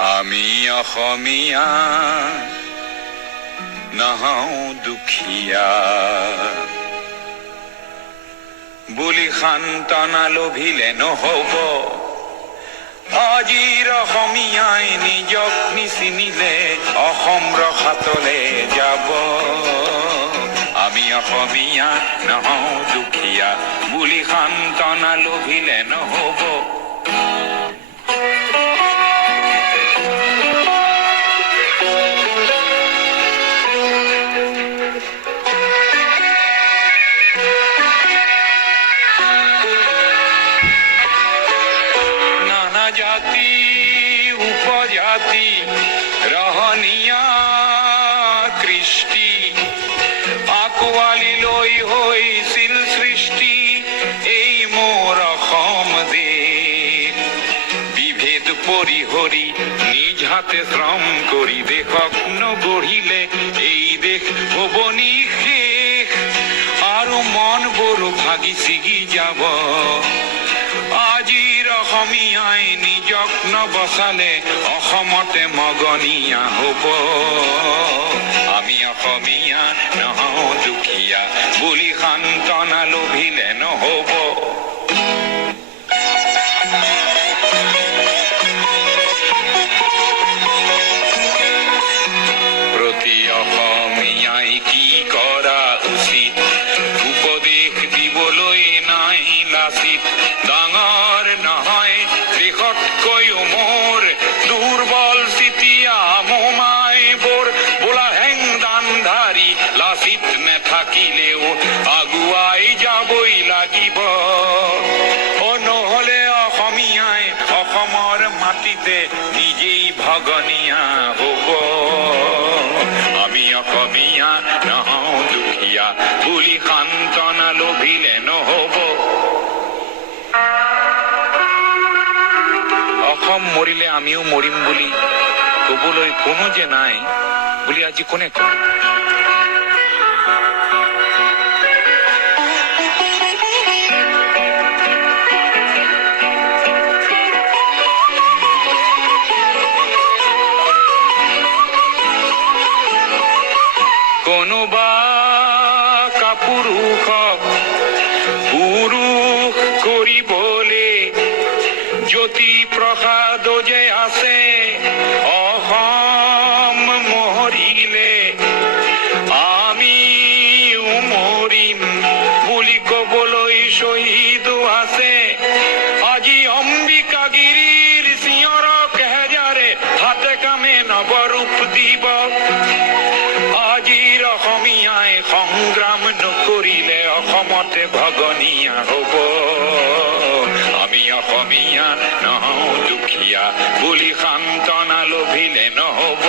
আমি অসমীয়া নহওঁ দুখীয়া বুলি সান্তনা লভিলে নহব। আজিৰ অসমীয়াই নিজক নিচিনিলে অসম ৰসাতলে যাব। আমি অসমীয়া নহওঁ দুখীয়া বুলি সান্তনা লভিলে নহব। জাতি উপজাতি ৰহনীয়া কৃষ্টি আকোৱালি লৈ হৈছিল সৃষ্টি এই মোৰ অসম দেশ। বিভেদ পৰিহৰি নিজ হাতে শ্ৰম কৰি দেশক নগঢ়িলে এই দেশ হ'ব নিশেষ আৰু মনবোৰ ভাগি ছিগি যাব। আজিৰ অসমীয়াই নিজক নবচালে অসমতে মগনীয়া হ'ব। আমি অসমীয়া নহওঁ দুখীয়া বুলি সান্তনা লভিলে নহব। প্ৰতি অসমীয়াই কি কৰা উচিত উপদেশ দিবলৈ নাই লাচিত। ডাঙৰ নহয় দেশতকৈও মোৰ দুৰ্বল চিতিয়া মোমাইবোৰ বোলা হেংদান ধাৰি লাচিত নেথাকিলেও আগুৱাই যাবই লাগিব। নহলে অসমীয়াই অসমৰ মাটিতে নিজেই ভগনীয়া হ'ব। আমি অসমীয়া নহওঁ দুখীয়া বুলি সান্তনা লভিলে নহব। অসম মৰিলে আমিও মৰিম বুলি কবলৈ কোনো যে নাই বুলি আজি কোনে কয়? কোনোবা কাপুৰুষক পুৰুষ কৰিবলে জ্যোতি প্ৰসাদ যে আছে অসম মৰিলে আমিও মৰিম বুলি কবলৈ শ্বহীদো আছে। আজি অম্বিকাগিৰিৰ চিঞৰক হেজাৰে হাতে কামে নৱৰূপ দিব। আজিৰ অসমীয়াই সংগ্ৰাম নকৰিলে অসমতে ভগনীয়া হ'ব। আমি অসমীয়া নহওঁ দুখীয়া বুলি সান্তনা লভিলে নহব।